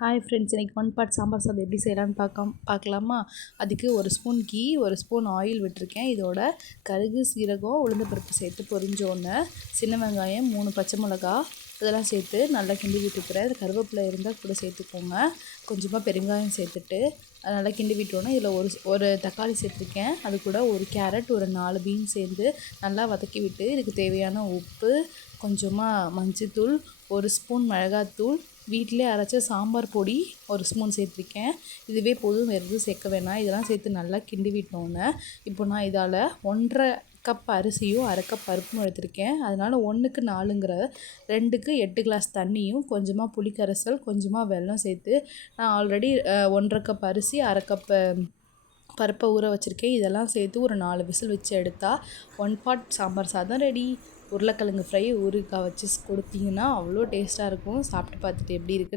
Hi friends, இன்றைக்கி one part sambar சாதம் எப்படி செய்யலான்னு பார்க்கலாமா? அதுக்கு ஒரு ஸ்பூன் கீ, ஒரு ஸ்பூன் ஆயில் விட்டுருக்கேன். இதோட கடுகு, சீரகம், உளுந்தம்பருப்பு சேர்த்து பொரிஞ்சோடனே சின்ன வெங்காயம், 3 பச்சை மிளகா இதெல்லாம் சேர்த்து நல்லா கிண்டி விட்டுக்கிறேன். கருவேப்பிலை இருந்தால் கூட சேர்த்துக்கோங்க. கொஞ்சமாக பெருங்காயம் சேர்த்துட்டு நல்லா கிண்டி விட்டோன்னே இதில் ஒரு தக்காளி சேர்த்துருக்கேன். அது கூட ஒரு கேரட், ஒரு 4 பீன்ஸ் சேர்ந்து நல்லா வதக்கி விட்டு இதுக்கு தேவையான உப்பு, கொஞ்சமாக மஞ்சத்தூள், ஒரு ஸ்பூன் மிளகாத்தூள், வீட்டிலே அரைச்ச சாம்பார் பொடி ஒரு ஸ்பூன் சேர்த்துருக்கேன். இதுவே போதும், வேறு எதுவும் சேர்க்க வேணாம். இதெல்லாம் சேர்த்து நல்லா கிண்டி விட்டோன்னே இப்போ நான் இதால் 1.5 கப் அரிசியும் 1/2 கப் பருப்பும் எடுத்திருக்கேன். அதனால் 1க்கு 4ங்கிற 2க்கு 8 கிளாஸ் தண்ணியும் கொஞ்சமாக புளிக்கரைசல், கொஞ்சமாக வெல்லம் சேர்த்து நான் ஆல்ரெடி 1.5 கப் அரிசி 1/2 கப் பருப்பை ஊற வச்சுருக்கேன். இதெல்லாம் சேர்த்து ஒரு 4 விசில் வச்சு எடுத்தால் ஒன் பாட் சாம்பார் சாதம் ரெடி. உருளைக்கிழங்கு ஃப்ரை ஊறுகாய் வச்சு கொடுத்தீங்கன்னா அவ்வளோ டேஸ்ட்டாக இருக்கும். சாப்பிட்டு பார்த்துட்டு எப்படி இருக்குன்னு